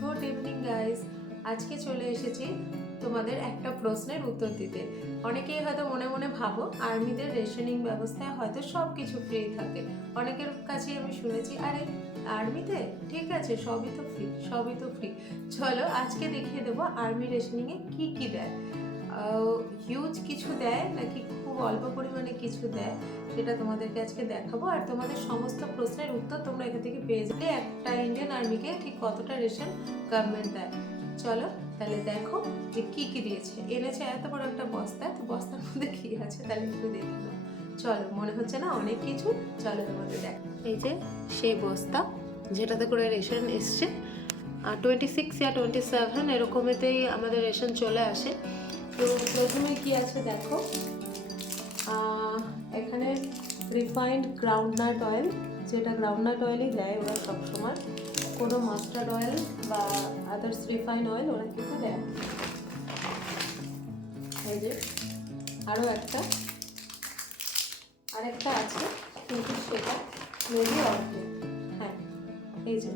Good evening guys. আজকে চলে এসেছি তোমাদের একটা প্রশ্নের উত্তর দিতে। অনেকেই হয়তো মনে মনে ভাবো আর্মিদের রেশনিং ব্যবস্থায় হয়তো সব কিছু ফ্রি থাকে। অনেকের কাছেই আমি শুনেছি, আরে আর্মিতে ঠিক আছে, সবই তো ফ্রি, সবই তো ফ্রি। চলো আজকে দেখিয়ে দেবো আর্মি রেশনিংয়ে কি কি দেয়। হিউজ কিছু দেয় নাকি খুব অল্প পরিমাণে কিছু দেয় সেটা তোমাদেরকে আজকে দেখাবো। আর তোমাদের সমস্ত প্রশ্নের উত্তর তোমরা এখান থেকে পেয়ে যাবে। একটা ইন্ডিয়ান আর্মিকে ঠিক কতটা রেশন গভর্নমেন্ট দেয়। চলো তাহলে দেখো যে কি কি দিয়েছে। এনেছে এত বড় একটা বস্তা, তো বস্তার মধ্যে কি আছে তাহলে একটু দেখে নাও। চলো, মনে হচ্ছে না অনেক কিছু, চলো তোমাদের দেখ। এই যে সেই বস্তা যেটাতে করে রেশন এসছে, 26 या 27 এরকমেতেই আমাদের রেশন চলে আসে। তো প্রথমে কি আছে দেখো, এখানে রিফাইন্ড গ্রাউন্ডনাট অয়েল, যেটা গ্রাউন্ডনাট অয়েলই দেয় ওরা সবসময়, কোনো মাস্টার্ড অয়েল বা আদার্স রিফাইন্ড অয়েল ওরা কিন্তু দেয়। এই যে আরও আরেকটা আছে, কিন্তু সেটা মেবি অর্ধেক। হ্যাঁ, এই যে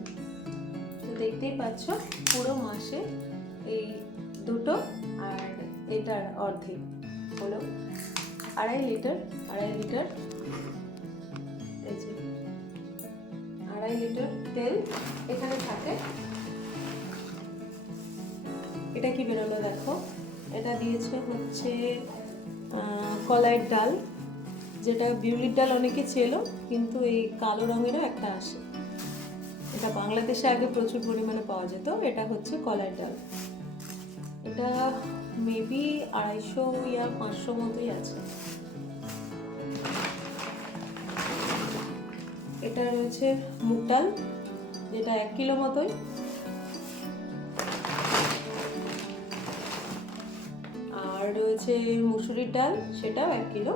তো দেখতেই পাচ্ছ পুরো মাসে এই দুটো আর এটার অর্ধেক হলো 2.5 লিটার। এই যে 2.5 লিটার তেল এখানে থাকে। এটা কি বেরোলো দেখো, এটা দিয়েছে হচ্ছে কলাইয়ের ডাল, যেটা বিউলির ডাল অনেকে চেলো, কিন্তু এই কালো রঙেরও একটা আসে। এটা বাংলাদেশে আগে প্রচুর পরিমাণে পাওয়া যেত। এটা হচ্ছে কলাইয়ের ডাল। এটা মেবি 250 या 500 মতোই আছে। এটা রয়েছে মুগ ডাল, যেটা 1 কিলো মতোই। আর রয়েছে মুসুরির ডাল, সেটাও 1 কিলো,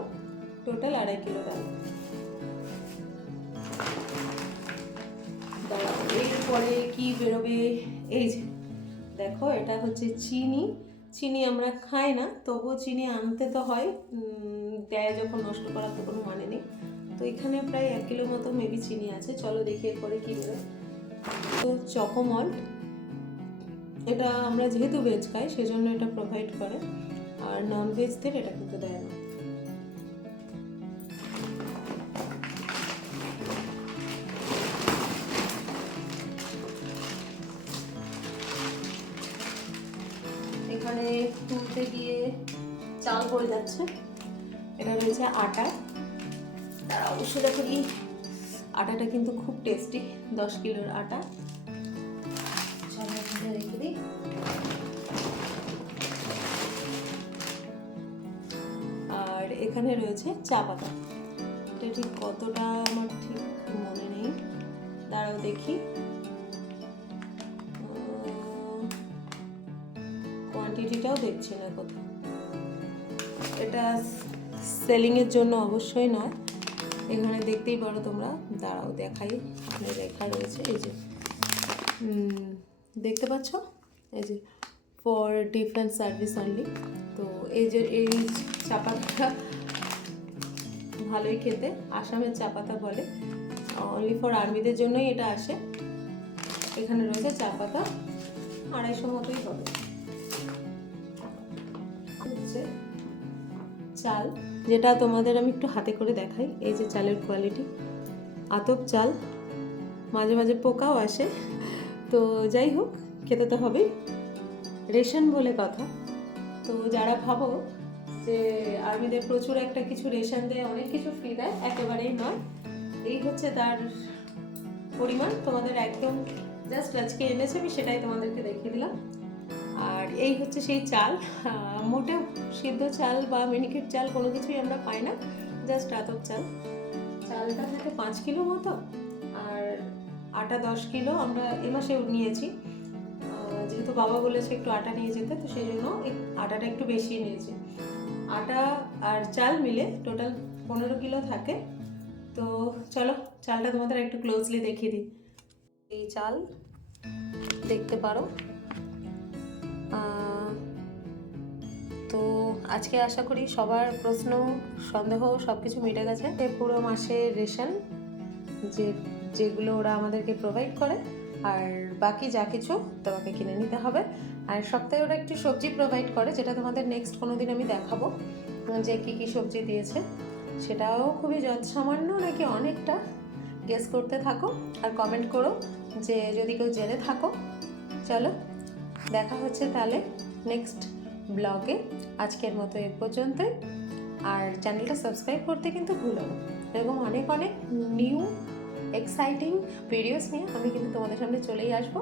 টোটাল 2.5 কিলো ডাল। এরপরে কি বেরোবে, এই যে দেখো, এটা হচ্ছে চিনি আমরা খাই না, তবুও চিনি আনতে তো হয়, দেয় যখন, নষ্ট করার তো কোনো মানে নেই। তো এখানে প্রায় 1 কিলো মতো মেবি চিনি আছে। চলো দেখি এরপরে কী বেরোয়। তো চকোমল্ট, এটা আমরা যেহেতু ভেজ খাই সেজন্য এটা প্রোভাইড করে, আর নন ভেজদের এটা কিন্তু দেয় না। এখানে তুলতে গিয়ে চাল পড়ে যাচ্ছে। এটা রয়েছে আটা, তারা অবশ্যই দেখো এই আটাটা কিন্তু খুব টেস্টি, 10 কিলোর আটা। রেখে দিই। আর এখানে রয়েছে চা পাতা, এটা ঠিক কতটা আমার ঠিক মনে নেই, দাঁড়াও দেখি। কোয়ান্টিটিটাও দেখছি না কোথাও। এটা সেলিংয়ের জন্য অবশ্যই নয়, এখানে দেখতেই পারো তোমরা, দাঁড়াও দেখাই। এখানে লেখা রয়েছে, এই যে দেখতে পাচ্ছ, এই যে ফর ডিফেন্স সার্ভিস অনলি। তো এই যে এই চা পাতাটা ভালোই খেতে, আসামের চা পাতা বলে, অনলি ফর আর্মিদের জন্যই এটা আসে। এখানে রয়েছে চা পাতা, 250 মতোই হবে। চাল, যেটা তোমাদের আমি একটু হাতে করে দেখাই। এই যে চালের কোয়ালিটি, আতপ চাল, মাঝে মাঝে পোকাও আসে, তো যাই হোক, খেতে তো হবেই, রেশন বলে কথা। তো যারা ভাবো যে আর্মিদের প্রচুর একটা কিছু রেশন দেয়, অনেক কিছু ফ্রি দেয়, একেবারেই নয়। এই হচ্ছে তার পরিমাণ, তোমাদের একদম জাস্ট আজকে এনেছে আমি সেটাই তোমাদেরকে দেখিয়ে দিলাম। আর এই হচ্ছে সেই চাল, মোটেও সিদ্ধ চাল বা মিনিকেট চাল কোনো কিছুই আমরা পাই না, জাস্ট আতপ চাল। চালটা থাকে 5 কিলো মতো, আর আটা 10 কিলো আমরা এ মাসে নিয়েছি, যেহেতু বাবা বলেছে একটু আটা নিয়ে যেতে, তো সেই জন্য আটাটা একটু বেশি নিয়েছি। আটা আর চাল মিলে টোটাল 15 কিলো থাকে। তো চলো চালটা তোমাদের একটু ক্লোজলি দেখিয়ে দিই। এই চাল দেখতে পারো। তো আজকে আশা করি সবার প্রশ্ন, সন্দেহ সব কিছু মিটে গেছে। পুরো মাসের রেশন যেগুলো ওরা আমাদেরকে প্রোভাইড করে, আর বাকি যা কিছু তোমাকে কিনে নিতে হবে। আর সপ্তাহে ওরা একটু সবজি প্রোভাইড করে, যেটা তোমাদের নেক্সট কোনো দিন আমি দেখাবো যে কী কী সবজি দিয়েছে। সেটাও খুবই যৎসামান্য নাকি অনেকটা, গেস করতে থাকো আর কমেন্ট করো যে যদি কেউ জেনে থাকো। চলো দেখা হচ্ছে তাহলে নেক্সট ব্লগে। আজকের মতো এ পর্যন্তই। আর চ্যানেলটা সাবস্ক্রাইব করতে কিন্তু ভুলো না। এরকম অনেক অনেক নিউ এক্সাইটিং ভিডিওস নিয়ে আমি কিন্তু তোমাদের সামনে চলেই আসবো।